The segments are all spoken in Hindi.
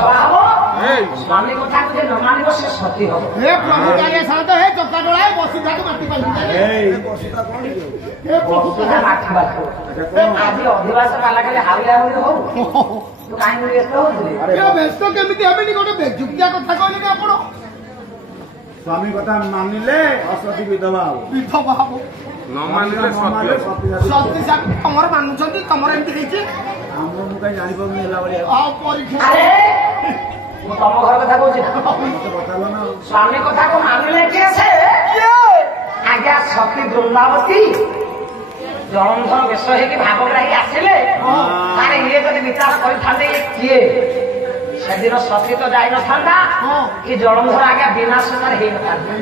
विधवा हम स्वामी कथा को न मानिब से सती हम प्रभु कार्य साथ है चक्का डोला बसुधा को माटी पाली माटी बात आज अधिवास वाला खाली हावलिया हो तू काहे व्यस्त हो व्यस्त केमिति हेबेनी गोटे बेजुक्तिया कथा कहले आपण स्वामी कथा मानिले असती विधवा विधवा हो न मानिले सती साथ तमर मानुछंती तमर एंती हेची हमर मु काई जानि पबनी होला बलिया आ परीक्षा अरे ମୁଁ ତମ ଘର କଥା କହୁଛି ସ୍ୱାମୀ କଥା କୁ ମାନିଲେ କିଏ ସେ ଆଜ୍ଞା ସତୀ ବୃନ୍ଦାବତୀ ଜଳନ୍ଧର ବେଶ ହେଇକି ଭାବଗ୍ରାହୀ ଆସିଲେ ତାର ଇଏ ଯଦି ବିଚାର କରିଥାନ୍ତେ କିଏ ସେଦିନ ସତୀ ତ ଯାଇନଥାନ୍ତା କି ଜଳନ୍ଧର ଆଜ୍ଞା ବିନା ସମୟରେ ହେଇନଥାନ୍ତା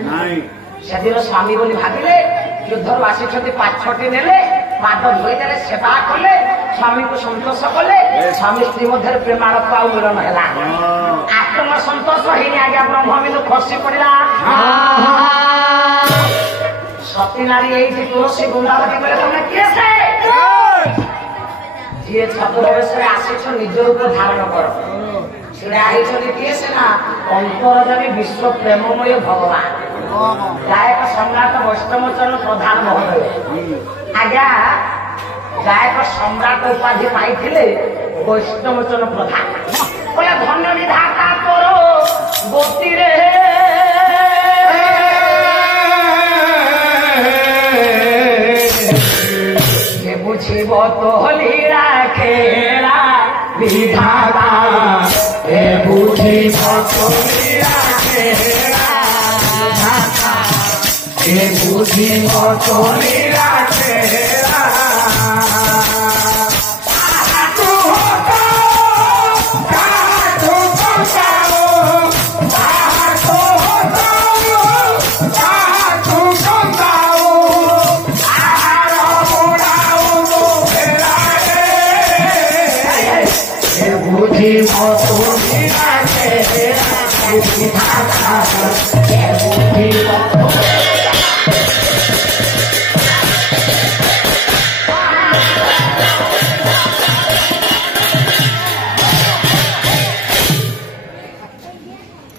ସେଦିନ ସ୍ୱାମୀ ବୋଲି ଭାବିଲେ ଯୁଦ୍ଧରୁ ଆସିଛନ୍ତି 5-6ଟି ନେଲେ ପାଦ ଧୋଇଦେଲେ ସେବା କଲେ ସ୍ୱାମୀକୁ ସନ୍ତୋଷ କଲେ ସ୍ୱାମୀ ସ୍ତ୍ରୀ ମଧ୍ୟରେ ପ୍ରେମାଳପ ଆଉ ମିଳନ ହେଲା ଆତ୍ମ ସନ୍ତୋଷ ହେଇନି ଆଜ୍ଞା ବ୍ରହ୍ମବିନ୍ଦୁ ଖସି ପଡିଲା ସତୀ ନାରୀ ଏଇଠି ତୁଳସୀ ବୃନ୍ଦାବତୀ କହିଲେ ତମେ କିଏ ସେ ଯିଏ ଛଦ୍ମବେଶରେ ଆସିଛ ନିଜ ରୂପ ଧାରଣ କର ଛିଡ଼ା ହେଇଛନ୍ତି କିଏ ସେ ନା ଅନ୍ତରଜାମୀ ବିଶ୍ୱ ପ୍ରେମମୟ ଭଗବାନ ଗାୟକ ସମ୍ରାଟ ବୈଷ୍ଣବଚରଣ ପ୍ରଧାନ ମହୋଦୟ ଆଜ୍ଞା ଗାୟକ ସମ୍ରାଟ ଉପାଧି ପାଇଥିଲେ ବୈଷ୍ଣବଚରଣ ପ୍ରଧାନ କହିଲେ ଧନ୍ୟ ବିଧାତା ତୋର ଗୋତିରେ বুঝিব তো লীলা খেলা বিধাতা এ বুঝিব তো লীলা খেলা বিধাতা এ বুঝিব তো লীলা খেলা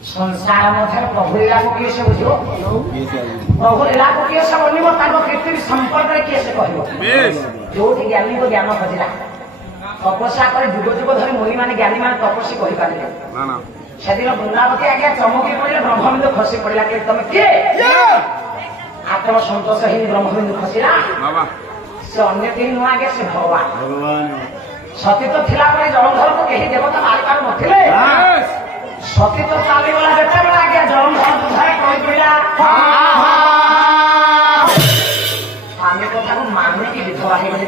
संसार मध्य प्रभु लीला को किए से बुझो प्रभु लीला को किए से बनिब कीर्ति संपर्क किए से कह जो ज्ञानी को ज्ञान खोजिला तपस्या कर जुग जुग धरी मुनि मान ज्ञानी मान तपस्वी कही पारे सेदिन बृंदावती आज्ञा चमकी पड़े ब्रह्मबिंदु खसी पड़ा कि तुम किए आत्म सन्तोष ही ब्रह्मबिंदु खसीला से अन्य केही नुआ आगे से भगवान सती तो थिला परे जलंधर को केही देवता मारि पार नथिले सती तो चाली वाला बेटा बड़ा आज्ञा जलंधर बुझाई कहि पड़िला स्वामी कथा को मानने की विधवा है गले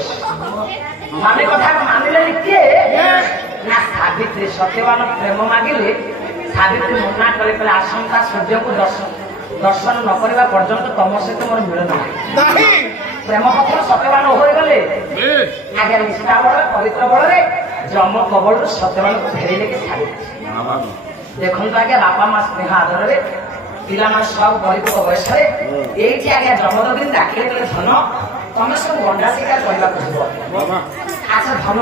स्वामी कथा को मानिले किए ना सावित्री सत्यवान प्रेम मागिले सावित्री मना करे पहले आशंका सूर्य को दर्शन न करवा पर्यंत तुम सहित मोर मिलन नहीं प्रेम पत्र सत्यवान हो गले आगे निष्ठा बल पवित्र बल जम कबल सत्यवान को फेरी लेके छाड़ी देखो आज्ञा बापा माँ स्नेह आदर में पिला मान सब परिपक्व बयस ये आज्ञा जमदग्नि डाकिले धन तुम सब गंडा शिकार करने अच्छा धन